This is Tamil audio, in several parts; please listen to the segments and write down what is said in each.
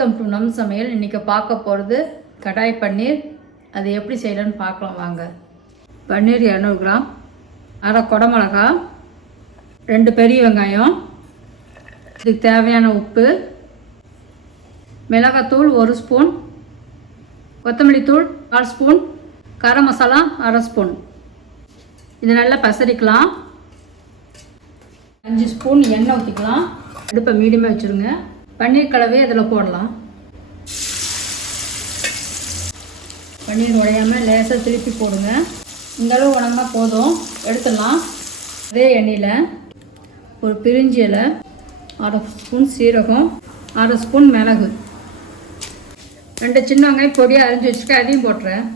வெல்கம் டு நம் சமையல். இன்றைக்கி பார்க்க போகிறது கடாய் பன்னீர். அது எப்படி செய்யலான்னு பார்க்கலாம் வாங்க. பன்னீர் 200 கிராம், அரை குடமிளகா, 2 பெரிய வெங்காயம், இதுக்கு தேவையான உப்பு, மிளகாத்தூள் 1 ஸ்பூன், கொத்தமல்லி தூள் 1/4 ஸ்பூன், கரம் மசாலா 1/2 ஸ்பூன். இது நல்லா பசரிக்கலாம். 5 ஸ்பூன் எண்ணெய் ஊற்றிக்கலாம். அடுப்பை மீடியமாக வச்சுருங்க. பன்னீர் கலவை அதில் போடலாம். பன்னீர் உடையாமல் லேசாக திருப்பி போடுங்க. இந்தளவு உணவுனா போதும், எடுத்துடலாம். அதே எண்ணெயில் ஒரு பிரிஞ்சி இலை, 1/2 ஸ்பூன் சீரகம், 1/2 ஸ்பூன் மிளகு, 2 சின்ன வெங்காயம் பொடியாக அரிஞ்சு வச்சுருக்கேன், அதையும் போட்டுறேன்.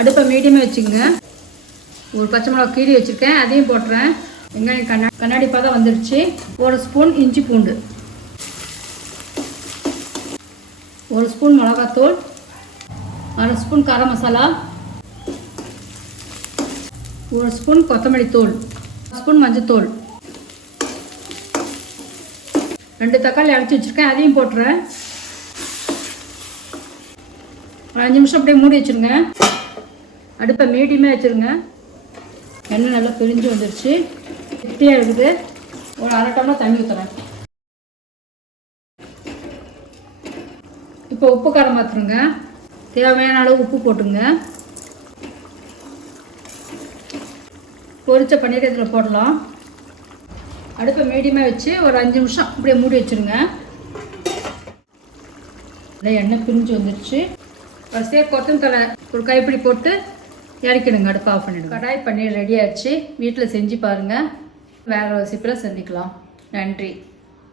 அடுப்பை மீடியமாக வச்சுக்கோங்க. ஒரு பச்சை மிளகா கீரி வச்சுருக்கேன், அதையும் போட்டுறேன். வெங்காயம் கண்ணாடி பதம் வந்துடுச்சு. 1 ஸ்பூன் இஞ்சி பூண்டு, 1 ஸ்பூன் மிளகாத்தூள், 1/2 ஸ்பூன் கரம் மசாலா, 1 ஸ்பூன் கொத்தமல்லி தூள், 1 ஸ்பூன் மஞ்சத்தூள், 2 தக்காளி அரைச்சி வச்சுருக்கேன், அதையும் போட்டுறேன். ஒரு 5 நிமிஷம் அப்படியே மூடி வச்சுருங்க. அடுப்பை மீடியமாக வச்சுருங்க. எண்ணெய் நல்லா பிரிஞ்சு வந்துடுச்சு, கெட்டியாக இருக்குது. ஒரு 1/2 டம்ளர் தண்ணி ஊற்றுறேன். இப்போ உப்பு காரம் பார்த்துருங்க. தேவையான அளவு உப்பு போட்டுங்க. பொரிச்ச பன்னீர் இதில் போடலாம். அடுப்பை மீடியமாக வச்சு ஒரு 5 நிமிஷம் அப்படியே மூடி வச்சுருங்க. இல்லை எண்ணெய் பிரிஞ்சு வந்துடுச்சு. ஃபஸ்ட்டே கொத்தமல்லி தழை ஒரு கைப்பிடி போட்டு இறக்கிடுங்க. அடுப்பு ஆஃப் பண்ணிவிடுங்க. கடாய் பன்னீர் ரெடி ஆகிடுச்சு. வீட்டில் செஞ்சு பாருங்கள். வேறு ரெசிப்பியில் சந்திக்கலாம். நன்றி.